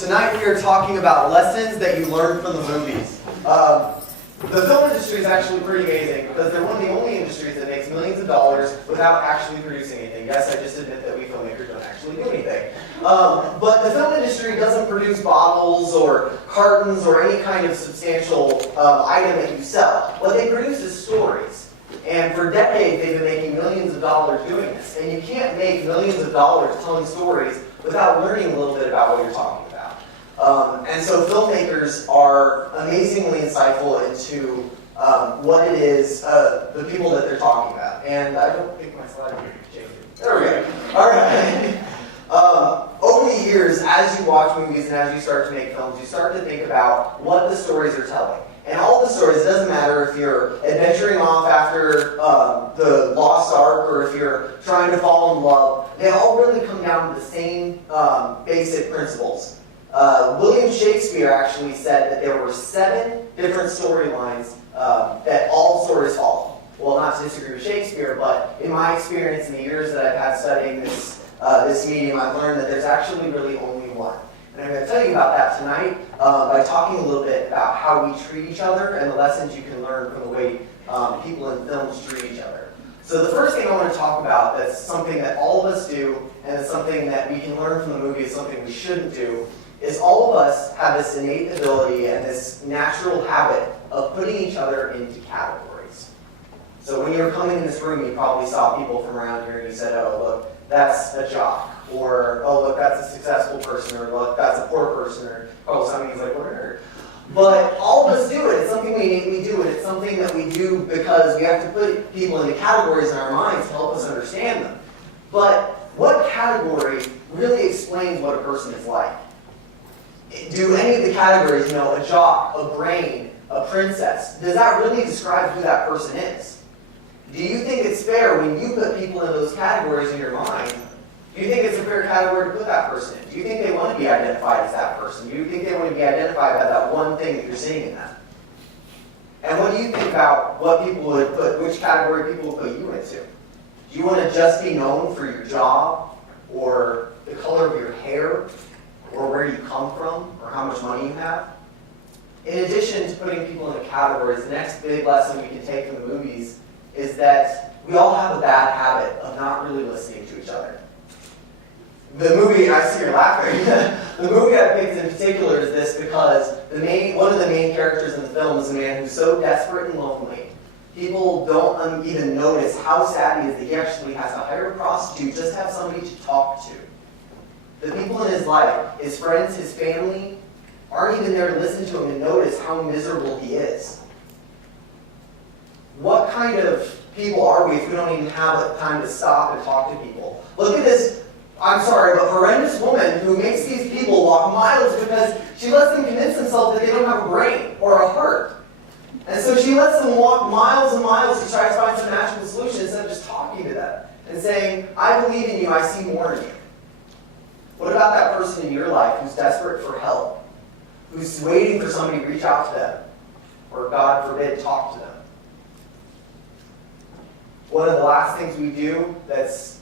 Tonight we are talking about lessons that you learned from the movies. The film industry is actually pretty amazing because they're one of the only industries that makes millions of dollars without actually producing anything. Yes, I just admit that we filmmakers don't actually do anything. But the film industry doesn't produce bottles or cartons or any kind of substantial item that you sell. What they produce is stories. And for decades they've been making millions of dollars doing this. And you can't make millions of dollars telling stories without learning a little bit about what you're talking about. And so filmmakers are amazingly insightful into what it is, the people that they're talking about. And I don't think my slide changed. There we go. All right. Over the years, as you watch movies and as you start to make films, you start to think about what the stories are telling. And all the stories, it doesn't matter if you're adventuring off after the Lost Ark or if you're trying to fall in love, they all really come down to the same basic principles. William Shakespeare actually said that there were 7 different storylines that all stories follow. Well, not to disagree with Shakespeare, but in my experience in the years that I've had studying this medium, I've learned that there's actually really only one. And I'm going to tell you about that tonight by talking a little bit about how we treat each other and the lessons you can learn from the way people in films treat each other. So the first thing I want to talk about that's something that all of us do and it's something that we can learn from the movie is something we shouldn't do is all of us have this innate ability and this natural habit of putting each other into categories. So when you were coming in this room, you probably saw people from around here and you said, oh, look, that's a jock. Or, oh, look, that's a successful person. Or, look, that's a poor person. Or, oh, something's like, what a nerd. But all of us do it. It's something we innately do. And it's something that we do because we have to put people into categories in our minds to help us understand them. But what category really explains what a person is like? Do any of the categories, a jock, a brain, a princess, does that really describe who that person is? Do you think it's fair when you put people in those categories in your mind? Do you think it's a fair category to put that person in? Do you think they want to be identified as that person? Do you think they want to be identified by that one thing that you're seeing in them? And what do you think about what people would put, which category people would put you into? Do you want to just be known for your job, or the color of your hair, or where you come from, or how much money you have? In addition to putting people into categories, the next big lesson we can take from the movies is that we all have a bad habit of not really listening to each other. The movie, I see you're laughing, the movie I picked in particular is this because one of the main characters in the film is a man who's so desperate and lonely, people don't even notice how sad he is that he actually has to hire a prostitute just to have somebody to talk to. The people in his life, his friends, his family, aren't even there to listen to him and notice how miserable he is. What kind of people are we if we don't even have time to stop and talk to people? Look at this, I'm sorry, but horrendous woman who makes these people walk miles because she lets them convince themselves that they don't have a brain or a heart. And so she lets them walk miles and miles to try to find some magical solution instead of just talking to them and saying, I believe in you, I see more in you. What about that person in your life who's desperate for help, who's waiting for somebody to reach out to them, or God forbid, talk to them? One of the last things we do that's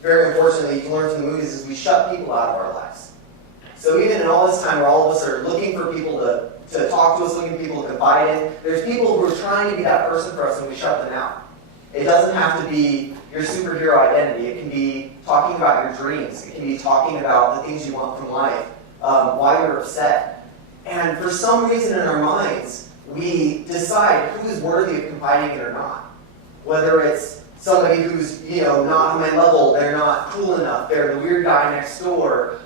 very important that you can learn from the movies is we shut people out of our lives. So even in all this time where all of us are looking for people to talk to us, looking for people to confide in, there's people who are trying to be that person for us and we shut them out. It doesn't have to be your superhero identity. It can be talking about your dreams. It can be talking about the things you want from life, why you're upset. And for some reason in our minds, we decide who's worthy of confiding in or not. Whether it's somebody who's, not on my level, they're not cool enough, they're the weird guy next door,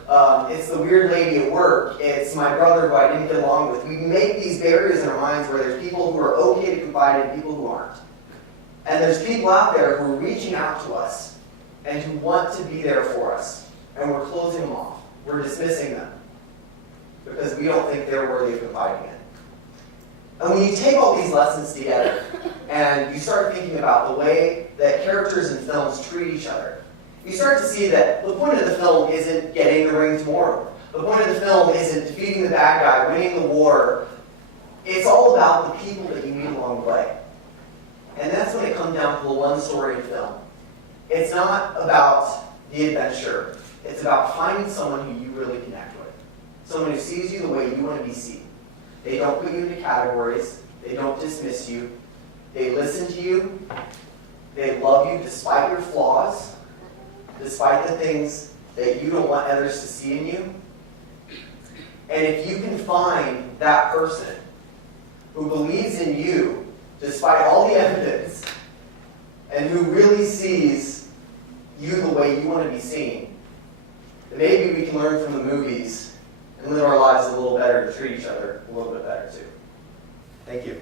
it's the weird lady at work, it's my brother who I didn't get along with. We make these barriers in our minds where there's people who are okay to confide in and people who aren't. And there's people out there who are reaching out to us and who want to be there for us. And we're closing them off. We're dismissing them because we don't think they're worthy of confiding in. And when you take all these lessons together and you start thinking about the way that characters in films treat each other, you start to see that the point of the film isn't getting the ring tomorrow. The point of the film isn't defeating the bad guy, winning the war. It's all about the people that you meet along the way. And that's when it comes down to the one story in film. It's not about the adventure. It's about finding someone who you really connect with. Someone who sees you the way you want to be seen. They don't put you into categories. They don't dismiss you. They listen to you. They love you despite your flaws, despite the things that you don't want others to see in you. And if you can find that person who believes in you despite all the evidence and who really sees you the way you want to be seen, then maybe we can learn from the movies and live our lives a little better and treat each other a little bit better too. Thank you.